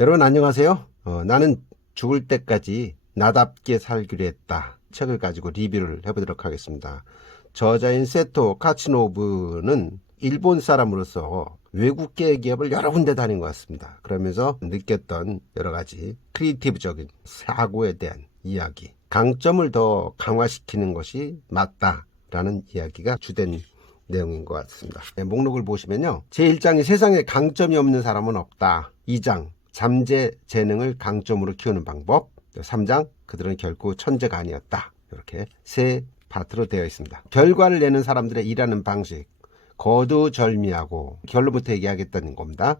여러분 안녕하세요. 나는 죽을 때까지 나답게 살기로 했다. 책을 가지고 리뷰를 해보도록 하겠습니다. 저자인 세토 카츠노부는 일본 사람으로서 외국계 기업을 여러 군데 다닌 것 같습니다. 그러면서 느꼈던 여러 가지 크리에이티브적인 사고에 대한 이야기, 강점을 더 강화시키는 것이 맞다라는 이야기가 주된 내용인 것 같습니다. 목록을 보시면요. 제1장이 세상에 강점이 없는 사람은 없다. 2장 잠재 재능을 강점으로 키우는 방법. 3장 그들은 결코 천재가 아니었다. 이렇게 세 파트로 되어 있습니다. 결과를 내는 사람들의 일하는 방식 거두절미하고 결론부터 얘기하겠다는 겁니다.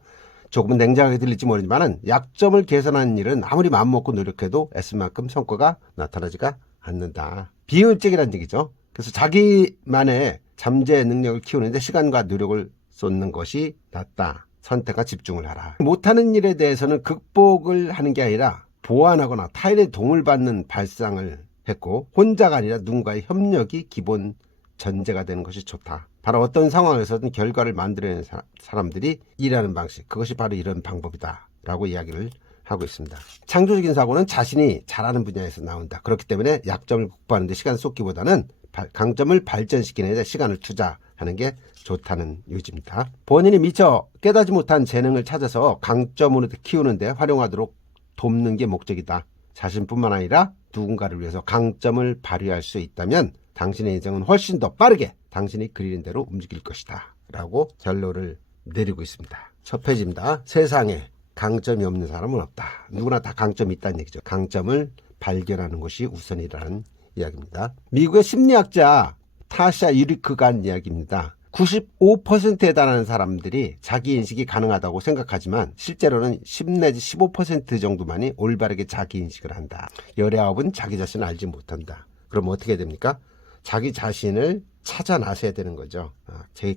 조금은 냉정하게 들릴지 모르지만 약점을 개선하는 일은 아무리 마음먹고 노력해도 애쓴 만큼 성과가 나타나지가 않는다. 비효율적이라는 얘기죠. 그래서 자기만의 잠재 능력을 키우는데 시간과 노력을 쏟는 것이 낫다. 선택과 집중을 하라. 못하는 일에 대해서는 극복을 하는 게 아니라 보완하거나 타인의 도움을 받는 발상을 했고, 혼자가 아니라 누군가의 협력이 기본 전제가 되는 것이 좋다. 바로 어떤 상황에서든 결과를 만들어내는 사람들이 일하는 방식, 그것이 바로 이런 방법이다 라고 이야기를 하고 있습니다. 창조적인 사고는 자신이 잘하는 분야에서 나온다. 그렇기 때문에 약점을 극복하는 데 시간 쏟기보다는 강점을 발전시키는 데 시간을 투자하는 게 좋다는 요지입니다. 본인이 미처 깨닫지 못한 재능을 찾아서 강점으로 키우는 데 활용하도록 돕는 게 목적이다. 자신뿐만 아니라 누군가를 위해서 강점을 발휘할 수 있다면 당신의 인생은 훨씬 더 빠르게 당신이 그리는 대로 움직일 것이다 라고 결론을 내리고 있습니다. 첫 페이지입니다. 세상에 강점이 없는 사람은 없다. 누구나 다 강점이 있다는 얘기죠. 강점을 발견하는 것이 우선이라는 이야기입니다. 미국의 심리학자 타샤 유리크가 한 이야기입니다. 95%에 달하는 사람들이 자기인식이 가능하다고 생각하지만 실제로는 10 내지 15% 정도만이 올바르게 자기인식을 한다. 열의 아홉은 자기 자신을 알지 못한다. 그럼 어떻게 됩니까? 자기 자신을 찾아 나서야 되는 거죠.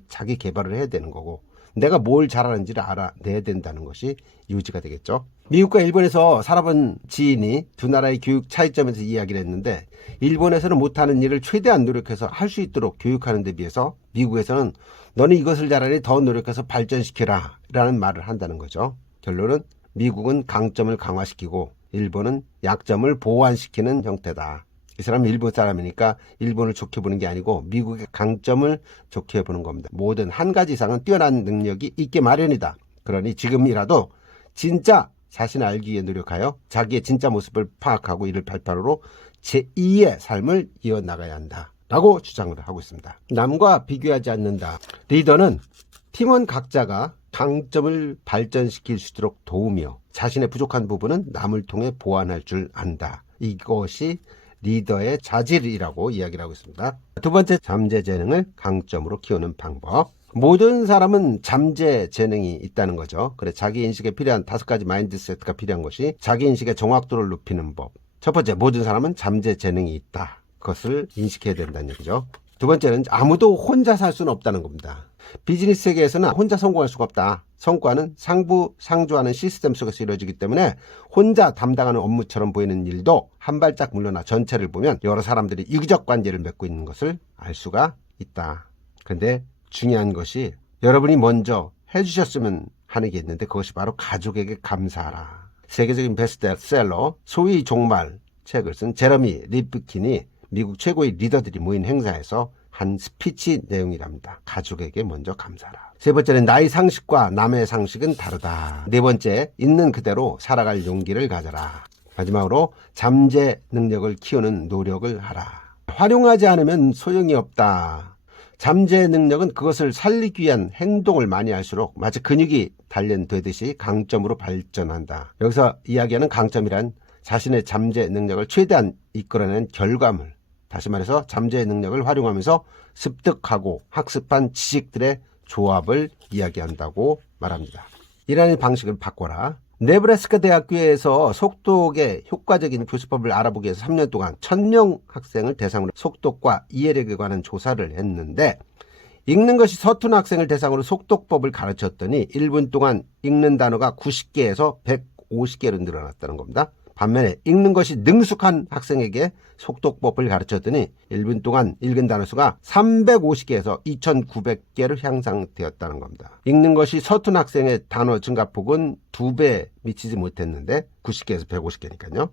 자기 개발을 해야 되는 거고, 내가 뭘 잘하는지를 알아내야 된다는 것이 요지가 되겠죠. 미국과 일본에서 살아본 지인이 두 나라의 교육 차이점에서 이야기를 했는데, 일본에서는 못하는 일을 최대한 노력해서 할 수 있도록 교육하는 데 비해서 미국에서는 너는 이것을 잘하니 더 노력해서 발전시켜라 라는 말을 한다는 거죠. 결론은 미국은 강점을 강화시키고 일본은 약점을 보완시키는 형태다. 이 사람은 일본 사람이니까 일본을 좋게 보는 게 아니고 미국의 강점을 좋게 보는 겁니다. 뭐든 한 가지 이상은 뛰어난 능력이 있게 마련이다. 그러니 지금이라도 진짜 자신을 알기 위해 노력하여 자기의 진짜 모습을 파악하고 이를 발판으로 제2의 삶을 이어나가야 한다 라고 주장을 하고 있습니다. 남과 비교하지 않는다. 리더는 팀원 각자가 강점을 발전시킬 수 있도록 도우며 자신의 부족한 부분은 남을 통해 보완할 줄 안다. 이것이 리더의 자질이라고 이야기를 하고 있습니다. 두 번째, 잠재 재능을 강점으로 키우는 방법. 모든 사람은 잠재 재능이 있다는 거죠. 그래, 자기 인식에 필요한 5가지 마인드세트가 필요한 것이 자기 인식의 정확도를 높이는 법. 첫 번째, 모든 사람은 잠재 재능이 있다. 그것을 인식해야 된다는 얘기죠. 두 번째는 아무도 혼자 살 수는 없다는 겁니다. 비즈니스 세계에서는 혼자 성공할 수가 없다. 성과는 상부상조하는 시스템 속에서 이루어지기 때문에 혼자 담당하는 업무처럼 보이는 일도 한 발짝 물러나 전체를 보면 여러 사람들이 유기적 관계를 맺고 있는 것을 알 수가 있다. 그런데 중요한 것이 여러분이 먼저 해주셨으면 하는 게 있는데 그것이 바로 가족에게 감사하라. 세계적인 베스트셀러 소위 종말 책을 쓴 제러미 리프킨이 미국 최고의 리더들이 모인 행사에서 한 스피치 내용이랍니다. 가족에게 먼저 감사하라. 세 번째는 나의 상식과 남의 상식은 다르다. 네 번째, 있는 그대로 살아갈 용기를 가져라. 마지막으로 잠재 능력을 키우는 노력을 하라. 활용하지 않으면 소용이 없다. 잠재 능력은 그것을 살리기 위한 행동을 많이 할수록 마치 근육이 단련되듯이 강점으로 발전한다. 여기서 이야기하는 강점이란 자신의 잠재 능력을 최대한 이끌어낸 결과물, 다시 말해서 잠재 능력을 활용하면서 습득하고 학습한 지식들의 조합을 이야기한다고 말합니다. 일하는 방식을 바꿔라. 네브라스카 대학교에서 속독의 효과적인 교수법을 알아보기 위해서 3년 동안 1000명 학생을 대상으로 속독과 이해력에 관한 조사를 했는데, 읽는 것이 서툰 학생을 대상으로 속독법을 가르쳤더니 1분 동안 읽는 단어가 90개에서 150개로 늘어났다는 겁니다. 반면에 읽는 것이 능숙한 학생에게 속독법을 가르쳤더니 1분 동안 읽은 단어 수가 350개에서 2,900개로 향상되었다는 겁니다. 읽는 것이 서툰 학생의 단어 증가폭은 2배 미치지 못했는데 90개에서 150개니까요.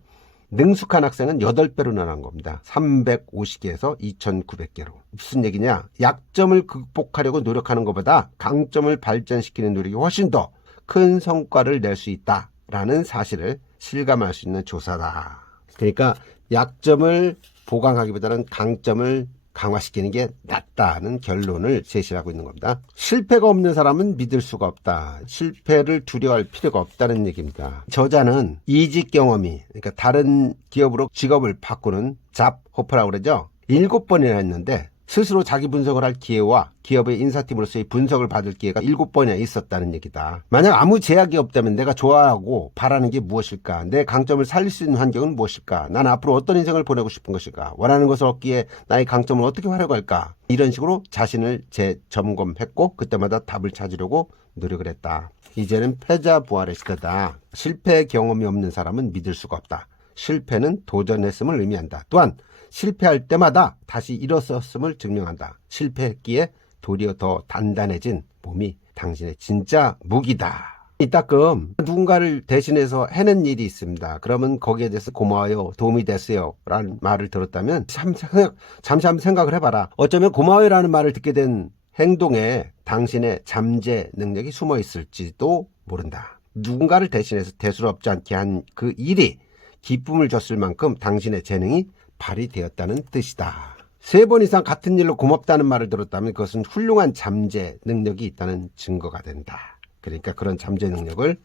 능숙한 학생은 8배로 늘어난 겁니다. 350개에서 2,900개로. 무슨 얘기냐? 약점을 극복하려고 노력하는 것보다 강점을 발전시키는 노력이 훨씬 더 큰 성과를 낼 수 있다라는 사실을 실감할 수 있는 조사다. 그러니까 약점을 보강하기보다는 강점을 강화시키는 게 낫다는 결론을 제시하고 있는 겁니다. 실패가 없는 사람은 믿을 수가 없다. 실패를 두려워할 필요가 없다는 얘기입니다. 저자는 이직 경험이, 그러니까 다른 기업으로 직업을 바꾸는 잡 호퍼라고 그러죠. 7번이나 했는데 스스로 자기 분석을 할 기회와 기업의 인사팀으로서의 분석을 받을 기회가 7번이나 있었다는 얘기다. 만약 아무 제약이 없다면 내가 좋아하고 바라는 게 무엇일까? 내 강점을 살릴 수 있는 환경은 무엇일까? 난 앞으로 어떤 인생을 보내고 싶은 것일까? 원하는 것을 얻기에 나의 강점을 어떻게 활용할까? 이런 식으로 자신을 재점검했고 그때마다 답을 찾으려고 노력을 했다. 이제는 패자부활의 시대다. 실패 경험이 없는 사람은 믿을 수가 없다. 실패는 도전했음을 의미한다. 또한 실패할 때마다 다시 일어섰음을 증명한다. 실패했기에 도리어 더 단단해진 몸이 당신의 진짜 무기다. 이따금 누군가를 대신해서 해낸 일이 있습니다. 그러면 거기에 대해서 고마워요, 도움이 됐어요 라는 말을 들었다면 잠시 한번 생각을 해봐라. 어쩌면 고마워요라는 말을 듣게 된 행동에 당신의 잠재 능력이 숨어 있을지도 모른다. 누군가를 대신해서 대수롭지 않게 한 그 일이 기쁨을 줬을 만큼 당신의 재능이 발휘되었다는 뜻이다. 3번 이상 같은 일로 고맙다는 말을 들었다면 그것은 훌륭한 잠재 능력이 있다는 증거가 된다. 그러니까 그런 잠재 능력을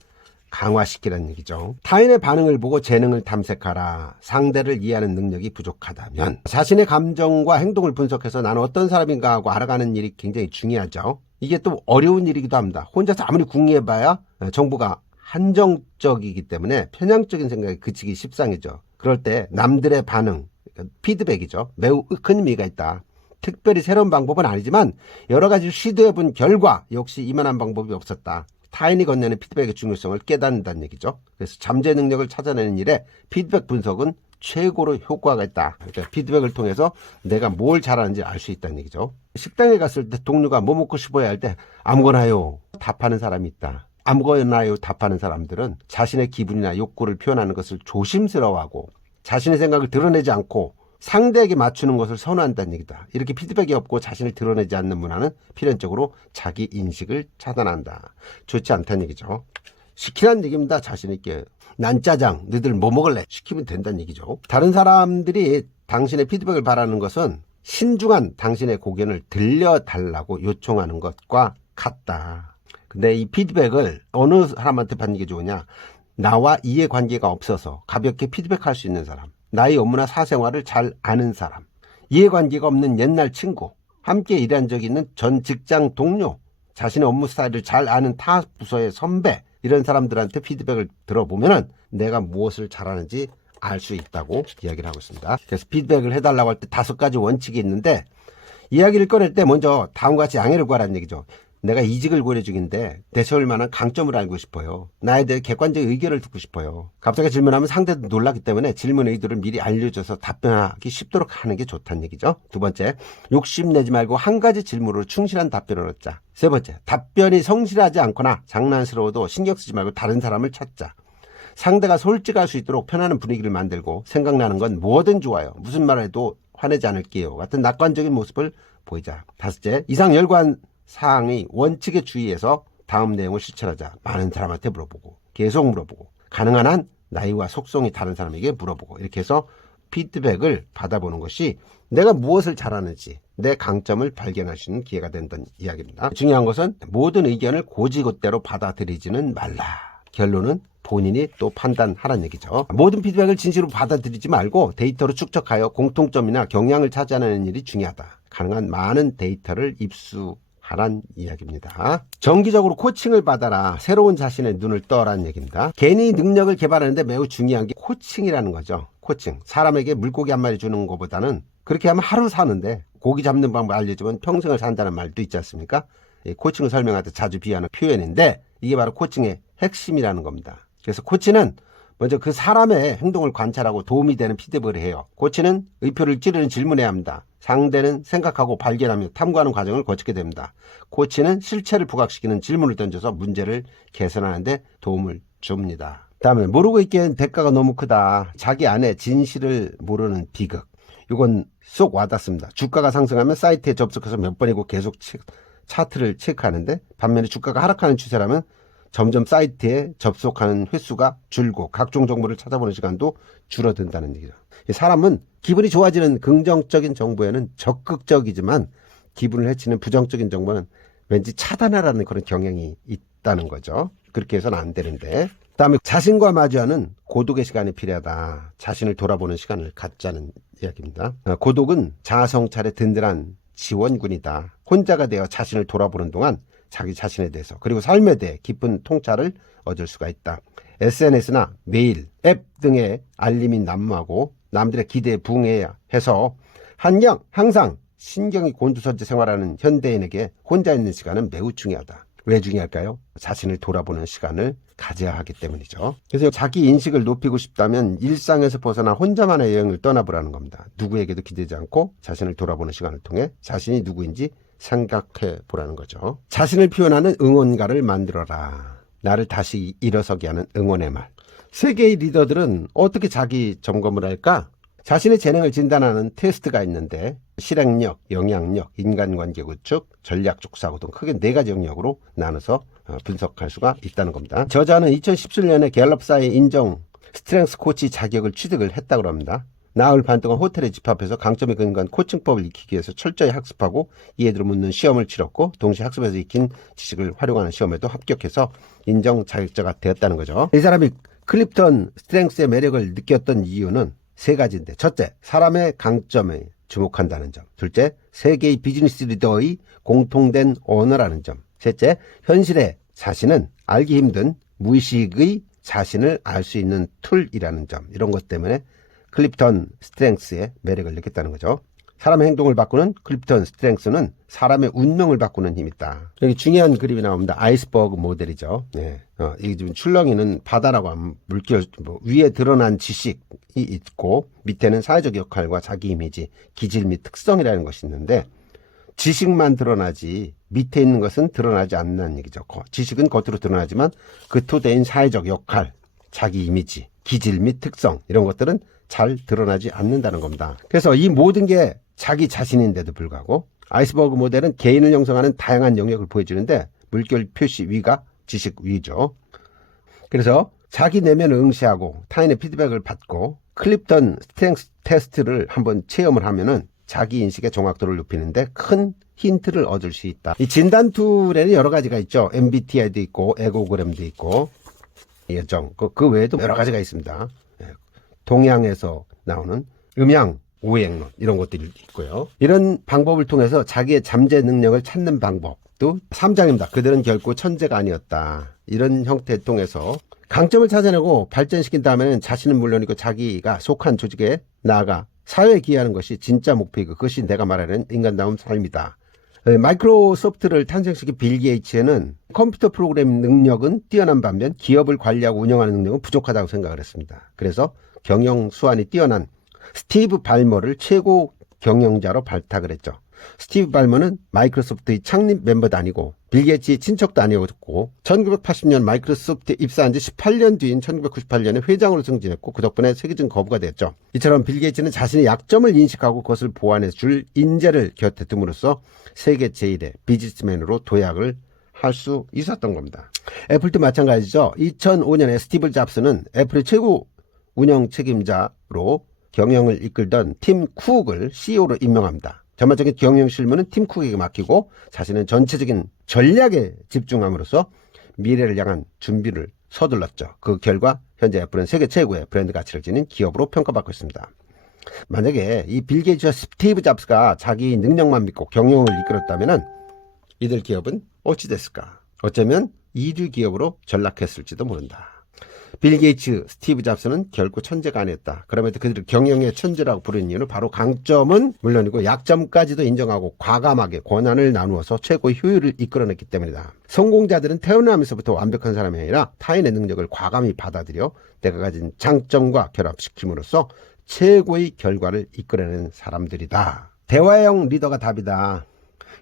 강화시키라는 얘기죠. 타인의 반응을 보고 재능을 탐색하라. 상대를 이해하는 능력이 부족하다면 자신의 감정과 행동을 분석해서 나는 어떤 사람인가 하고 알아가는 일이 굉장히 중요하죠. 이게 또 어려운 일이기도 합니다. 혼자서 아무리 궁리해봐야 정보가 한정적이기 때문에 편향적인 생각에 그치기 십상이죠. 그럴 때 남들의 반응, 피드백이죠. 매우 큰 의미가 있다. 특별히 새로운 방법은 아니지만 여러 가지 시도해본 결과 역시 이만한 방법이 없었다. 타인이 건네는 피드백의 중요성을 깨닫는다는 얘기죠. 그래서 잠재 능력을 찾아내는 일에 피드백 분석은 최고로 효과가 있다. 그러니까 피드백을 통해서 내가 뭘 잘하는지 알 수 있다는 얘기죠. 식당에 갔을 때 동료가 뭐 먹고 싶어야 할 때 아무거나요 답하는 사람이 있다. 아무거나요 답하는 사람들은 자신의 기분이나 욕구를 표현하는 것을 조심스러워하고 자신의 생각을 드러내지 않고 상대에게 맞추는 것을 선호한다는 얘기다. 이렇게 피드백이 없고 자신을 드러내지 않는 문화는 필연적으로 자기 인식을 차단한다. 좋지 않다는 얘기죠. 시키라는 얘기입니다. 자신 있게. 난 짜장, 너희들 뭐 먹을래? 시키면 된다는 얘기죠. 다른 사람들이 당신의 피드백을 바라는 것은 신중한 당신의 고견을 들려달라고 요청하는 것과 같다. 근데 이 피드백을 어느 사람한테 받는 게 좋으냐? 나와 이해관계가 없어서 가볍게 피드백할 수 있는 사람, 나의 업무나 사생활을 잘 아는 사람, 이해관계가 없는 옛날 친구, 함께 일한 적이 있는 전 직장 동료, 자신의 업무 스타일을 잘 아는 타 부서의 선배, 이런 사람들한테 피드백을 들어보면은 내가 무엇을 잘하는지 알 수 있다고 이야기를 하고 있습니다. 그래서 피드백을 해달라고 할 때 5가지 원칙이 있는데 이야기를 꺼낼 때 먼저 다음과 같이 양해를 구하라는 얘기죠. 내가 이직을 고려 중인데 내세울 만한 강점을 알고 싶어요. 나에 대해 객관적인 의견을 듣고 싶어요. 갑자기 질문하면 상대도 놀라기 때문에 질문 의도를 미리 알려줘서 답변하기 쉽도록 하는 게 좋다는 얘기죠. 2번째, 욕심내지 말고 한 가지 질문으로 충실한 답변을 얻자. 3번째, 답변이 성실하지 않거나 장난스러워도 신경 쓰지 말고 다른 사람을 찾자. 상대가 솔직할 수 있도록 편안한 분위기를 만들고 생각나는 건 뭐든 좋아요. 무슨 말을 해도 화내지 않을게요. 같은 낙관적인 모습을 보이자. 5째, 이상 열관 사항의 원칙에 주의해서 다음 내용을 실천하자. 많은 사람한테 물어보고 계속 물어보고 가능한 한 나이와 속성이 다른 사람에게 물어보고 이렇게 해서 피드백을 받아보는 것이 내가 무엇을 잘하는지 내 강점을 발견할 수 있는 기회가 된다는 이야기입니다. 중요한 것은 모든 의견을 고지고대로 받아들이지는 말라. 결론은 본인이 또 판단하라는 얘기죠. 모든 피드백을 진실로 받아들이지 말고 데이터로 축적하여 공통점이나 경향을 찾아내는 일이 중요하다. 가능한 많은 데이터를 하란 이야기입니다. 정기적으로 코칭을 받아라. 새로운 자신의 눈을 떠라는 얘기입니다. 개인이 능력을 개발하는데 매우 중요한 게 코칭이라는 거죠. 코칭. 사람에게 물고기 한 마리 주는 것보다는 그렇게 하면 하루 사는데 고기 잡는 방법 알려주면 평생을 산다는 말도 있지 않습니까? 코칭을 설명할 때 자주 비하는 표현인데 이게 바로 코칭의 핵심이라는 겁니다. 그래서 코치는 먼저 그 사람의 행동을 관찰하고 도움이 되는 피드백을 해요. 코치는 의표를 찌르는 질문해야 합니다. 상대는 생각하고 발견하며 탐구하는 과정을 거치게 됩니다. 코치는 실체를 부각시키는 질문을 던져서 문제를 개선하는 데 도움을 줍니다. 다음에 모르고 있기엔 대가가 너무 크다. 자기 안에 진실을 모르는 비극. 이건 쏙 와닿습니다. 주가가 상승하면 사이트에 접속해서 몇 번이고 계속 차트를 체크하는데 반면에 주가가 하락하는 추세라면 점점 사이트에 접속하는 횟수가 줄고 각종 정보를 찾아보는 시간도 줄어든다는 얘기죠. 사람은 기분이 좋아지는 긍정적인 정보에는 적극적이지만 기분을 해치는 부정적인 정보는 왠지 차단하라는 그런 경향이 있다는 거죠. 그렇게 해서는 안 되는데. 다음에 자신과 마주하는 고독의 시간이 필요하다. 자신을 돌아보는 시간을 갖자는 이야기입니다. 고독은 자아성찰의 든든한 지원군이다. 혼자가 되어 자신을 돌아보는 동안 자기 자신에 대해서 그리고 삶에 대해 깊은 통찰을 얻을 수가 있다. SNS나 메일, 앱 등의 알림이 난무하고 남들의 기대에 부응해야 해서 항상 신경이 곤두서지 생활하는 현대인에게 혼자 있는 시간은 매우 중요하다. 왜 중요할까요? 자신을 돌아보는 시간을 가져야 하기 때문이죠. 그래서 자기 인식을 높이고 싶다면 일상에서 벗어나 혼자만의 여행을 떠나보라는 겁니다. 누구에게도 기대지 않고 자신을 돌아보는 시간을 통해 자신이 누구인지 생각해 보라는 거죠. 자신을 표현하는 응원가를 만들어라. 나를 다시 일어서게 하는 응원의 말. 세계의 리더들은 어떻게 자기 점검을 할까? 자신의 재능을 진단하는 테스트가 있는데 실행력, 영향력, 인간관계 구축, 전략적 사고 등 크게 4가지 영역으로 나눠서 분석할 수가 있다는 겁니다. 저자는 2017년에 갤럽사의 인정 스트렝스 코치 자격을 취득을 했다고 합니다. 나흘 반 동안 호텔에 집합해서 강점에 근거한 코칭법을 익히기 위해서 철저히 학습하고 이해들을 묻는 시험을 치렀고 동시에 학습에서 익힌 지식을 활용하는 시험에도 합격해서 인정 자격자가 되었다는 거죠. 이 사람이 클립턴 스트렝스의 매력을 느꼈던 이유는 3가지인데, 첫째, 사람의 강점에 주목한다는 점. 둘째, 세계의 비즈니스 리더의 공통된 언어라는 점. 셋째, 현실의 자신은 알기 힘든 무의식의 자신을 알 수 있는 툴이라는 점. 이런 것 때문에 클립턴 스트렝스의 매력을 느꼈다는 거죠. 사람의 행동을 바꾸는 클립턴 스트렝스는 사람의 운명을 바꾸는 힘이 있다. 여기 중요한 그림이 나옵니다. 아이스버그 모델이죠. 네. 이게 지금 출렁이는 바다라고 하면 물결, 위에 드러난 지식이 있고 밑에는 사회적 역할과 자기 이미지, 기질 및 특성이라는 것이 있는데 지식만 드러나지 밑에 있는 것은 드러나지 않는 얘기죠. 지식은 겉으로 드러나지만 그 토대인 사회적 역할, 자기 이미지, 기질 및 특성 이런 것들은 잘 드러나지 않는다는 겁니다. 그래서 이 모든 게 자기 자신인데도 불구하고 아이스버그 모델은 개인을 형성하는 다양한 영역을 보여주는데 물결 표시 위가 지식 위죠. 그래서 자기 내면을 응시하고 타인의 피드백을 받고 클립턴 스트렝스 테스트를 한번 체험을 하면은 자기 인식의 정확도를 높이는데 큰 힌트를 얻을 수 있다. 이 진단 툴에는 여러 가지가 있죠. MBTI도 있고 에고그램도 있고 예정 그 외에도 여러 가지가 있습니다. 동양에서 나오는 음양 오행론 이런 것들이 있고요. 이런 방법을 통해서 자기의 잠재 능력을 찾는 방법도 3장입니다. 그들은 결코 천재가 아니었다. 이런 형태를 통해서 강점을 찾아내고 발전시킨 다음에는 자신은 물론이고 자기가 속한 조직에 나아가 사회에 기여하는 것이 진짜 목표이고 그것이 내가 말하는 인간다운 삶이다. 마이크로소프트를 탄생시킨 빌 게이츠는 컴퓨터 프로그래밍 능력은 뛰어난 반면 기업을 관리하고 운영하는 능력은 부족하다고 생각을 했습니다. 그래서 경영 수완이 뛰어난 스티브 발머를 최고 경영자로 발탁을 했죠. 스티브 발머는 마이크로소프트의 창립 멤버도 아니고 빌 게이츠의 친척도 아니었고 1980년 마이크로소프트에 입사한 지 18년 뒤인 1998년에 회장으로 승진했고 그 덕분에 세계적인 거부가 됐죠. 이처럼 빌 게이츠는 자신의 약점을 인식하고 그것을 보완해 줄 인재를 곁에 둠으로써 세계 제1의 비즈니스맨으로 도약을 할 수 있었던 겁니다. 애플도 마찬가지죠. 2005년에 스티브 잡스는 애플의 최고 운영 책임자로 경영을 이끌던 팀 쿡을 CEO로 임명합니다. 전반적인 경영 실무는 팀 쿡에게 맡기고 자신은 전체적인 전략에 집중함으로써 미래를 향한 준비를 서둘렀죠. 그 결과 현재 애플은 세계 최고의 브랜드 가치를 지닌 기업으로 평가받고 있습니다. 만약에 이 빌 게이츠와 스티브 잡스가 자기 능력만 믿고 경영을 이끌었다면 이들 기업은 어찌 됐을까? 어쩌면 이류 기업으로 전락했을지도 모른다. 빌 게이츠, 스티브 잡스는 결코 천재가 아니었다. 그럼에도 그들을 경영의 천재라고 부르는 이유는 바로 강점은 물론이고 약점까지도 인정하고 과감하게 권한을 나누어서 최고의 효율을 이끌어냈기 때문이다. 성공자들은 태어나면서부터 완벽한 사람이 아니라 타인의 능력을 과감히 받아들여 내가 가진 장점과 결합시킴으로써 최고의 결과를 이끌어내는 사람들이다. 대화형 리더가 답이다.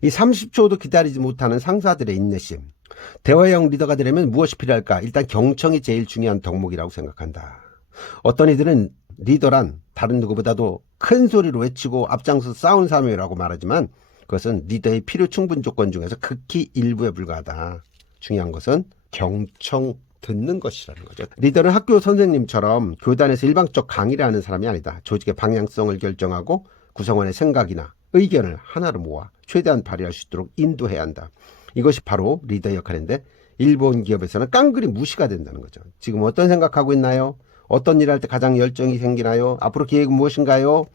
이 30초도 기다리지 못하는 상사들의 인내심. 대화형 리더가 되려면 무엇이 필요할까? 일단 경청이 제일 중요한 덕목이라고 생각한다. 어떤 이들은 리더란 다른 누구보다도 큰 소리로 외치고 앞장서 싸우는 사람이라고 말하지만 그것은 리더의 필요 충분 조건 중에서 극히 일부에 불과하다. 중요한 것은 경청 듣는 것이라는 거죠. 리더는 학교 선생님처럼 교단에서 일방적 강의를 하는 사람이 아니다. 조직의 방향성을 결정하고 구성원의 생각이나 의견을 하나로 모아 최대한 발휘할 수 있도록 인도해야 한다. 이것이 바로 리더의 역할인데 일본 기업에서는 깡그리 무시가 된다는 거죠. 지금 어떤 생각하고 있나요? 어떤 일 할 때 가장 열정이 생기나요? 앞으로 계획은 무엇인가요?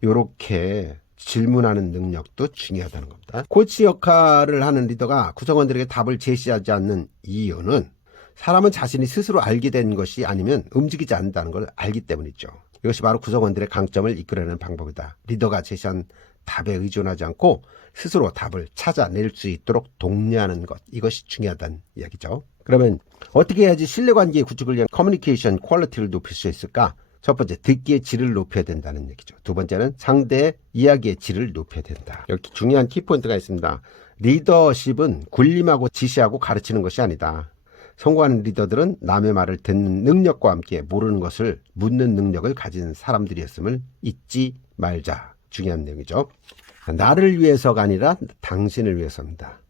이렇게 질문하는 능력도 중요하다는 겁니다. 코치 역할을 하는 리더가 구성원들에게 답을 제시하지 않는 이유는 사람은 자신이 스스로 알게 된 것이 아니면 움직이지 않는다는 걸 알기 때문이죠. 이것이 바로 구성원들의 강점을 이끌어내는 방법이다. 리더가 제시한 답에 의존하지 않고 스스로 답을 찾아낼 수 있도록 독려하는 것, 이것이 중요하다는 이야기죠. 그러면 어떻게 해야지 신뢰관계의 구축을 위한 커뮤니케이션 퀄리티를 높일 수 있을까? 첫 번째, 듣기의 질을 높여야 된다는 얘기죠. 두 번째는 상대의 이야기의 질을 높여야 된다. 이렇게 중요한 키포인트가 있습니다. 리더십은 군림하고 지시하고 가르치는 것이 아니다. 성공하는 리더들은 남의 말을 듣는 능력과 함께 모르는 것을 묻는 능력을 가진 사람들이었음을 잊지 말자. 중요한 내용이죠. 나를 위해서가 아니라 당신을 위해서입니다.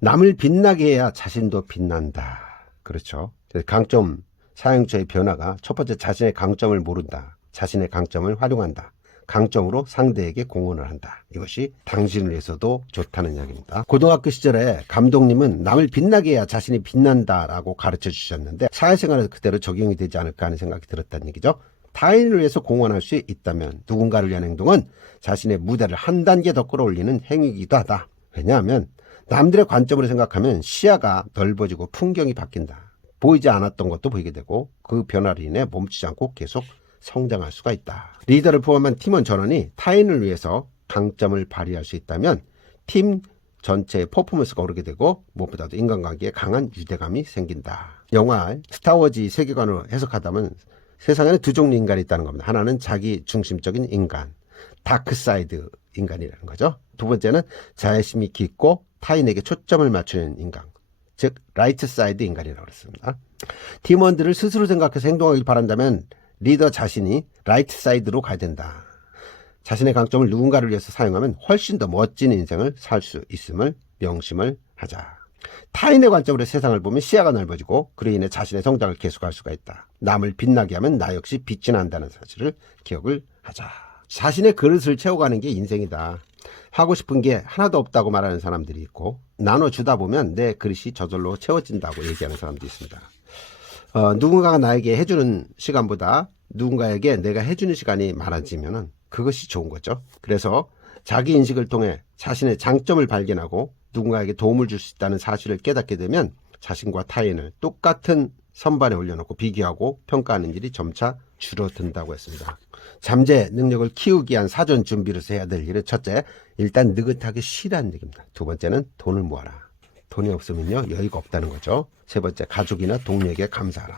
남을 빛나게 해야 자신도 빛난다. 그렇죠. 강점 사용처의 변화가 첫 번째, 자신의 강점을 모른다. 자신의 강점을 활용한다. 강점으로 상대에게 공헌을 한다. 이것이 당신을 위해서도 좋다는 이야기입니다. 고등학교 시절에 감독님은 남을 빛나게 해야 자신이 빛난다라고 가르쳐 주셨는데 사회생활에서 그대로 적용이 되지 않을까 하는 생각이 들었다는 얘기죠. 타인을 위해서 공헌할 수 있다면 누군가를 위한 행동은 자신의 무대를 한 단계 더 끌어올리는 행위이기도 하다. 왜냐하면 남들의 관점으로 생각하면 시야가 넓어지고 풍경이 바뀐다. 보이지 않았던 것도 보이게 되고 그 변화로 인해 멈추지 않고 계속 성장할 수가 있다. 리더를 포함한 팀원 전원이 타인을 위해서 강점을 발휘할 수 있다면 팀 전체의 퍼포먼스가 오르게 되고 무엇보다도 인간관계에 강한 유대감이 생긴다. 영화 스타워즈 세계관으로 해석하다면 세상에는 두 종류 인간이 있다는 겁니다. 하나는 자기 중심적인 인간, 다크사이드 인간이라는 거죠. 두 번째는 자애심이 깊고 타인에게 초점을 맞추는 인간, 즉 라이트 사이드 인간이라고 그랬습니다. 팀원들을 스스로 생각해서 행동하길 바란다면 리더 자신이 라이트 사이드로 가야 된다. 자신의 강점을 누군가를 위해서 사용하면 훨씬 더 멋진 인생을 살 수 있음을 명심을 하자. 타인의 관점으로 세상을 보면 시야가 넓어지고 그로 인해 자신의 성장을 계속할 수가 있다. 남을 빛나게 하면 나 역시 빛이 난다는 사실을 기억을 하자. 자신의 그릇을 채워가는 게 인생이다. 하고 싶은 게 하나도 없다고 말하는 사람들이 있고 나눠주다 보면 내 그릇이 저절로 채워진다고 얘기하는 사람도 있습니다. 누군가가 나에게 해주는 시간보다 누군가에게 내가 해주는 시간이 많아지면 그것이 좋은 거죠. 그래서 자기 인식을 통해 자신의 장점을 발견하고 누군가에게 도움을 줄 수 있다는 사실을 깨닫게 되면 자신과 타인을 똑같은 선반에 올려놓고 비교하고 평가하는 일이 점차 줄어든다고 했습니다. 잠재 능력을 키우기 위한 사전 준비로서 해야 될 일은 첫째, 일단 느긋하게 쉬라는 얘기입니다. 두 번째는 돈을 모아라. 돈이 없으면요 여유가 없다는 거죠. 세 번째, 가족이나 동료에게 감사하라.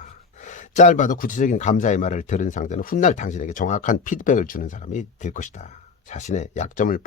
짧아도 구체적인 감사의 말을 들은 상대는 훗날 당신에게 정확한 피드백을 주는 사람이 될 것이다. 자신의 약점을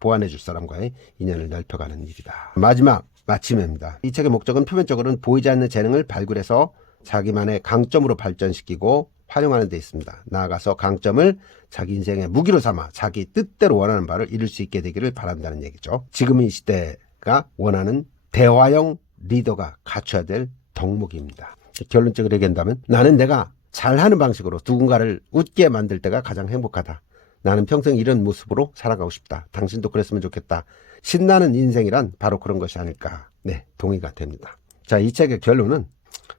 보완해 줄 사람과의 인연을 넓혀가는 일이다. 마지막 마침입니다. 이 책의 목적은 표면적으로는 보이지 않는 재능을 발굴해서 자기만의 강점으로 발전시키고 활용하는 데 있습니다. 나아가서 강점을 자기 인생의 무기로 삼아 자기 뜻대로 원하는 바를 이룰 수 있게 되기를 바란다는 얘기죠. 지금 이 시대가 원하는 대화형 리더가 갖춰야 될 덕목입니다. 결론적으로 얘기한다면 나는 내가 잘하는 방식으로 누군가를 웃게 만들 때가 가장 행복하다. 나는 평생 이런 모습으로 살아가고 싶다. 당신도 그랬으면 좋겠다. 신나는 인생이란 바로 그런 것이 아닐까. 네, 동의가 됩니다. 자, 이 책의 결론은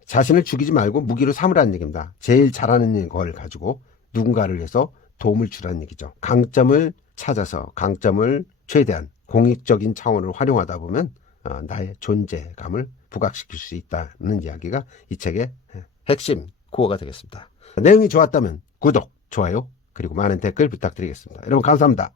자신을 죽이지 말고 무기로 삼으라는 얘기입니다. 제일 잘하는 걸 가지고 누군가를 위해서 도움을 주라는 얘기죠. 강점을 찾아서 강점을 최대한 공익적인 차원으로 활용하다 보면 나의 존재감을 부각시킬 수 있다는 이야기가 이 책의 핵심 코어가 되겠습니다. 내용이 좋았다면 구독, 좋아요, 그리고 많은 댓글 부탁드리겠습니다. 여러분 감사합니다.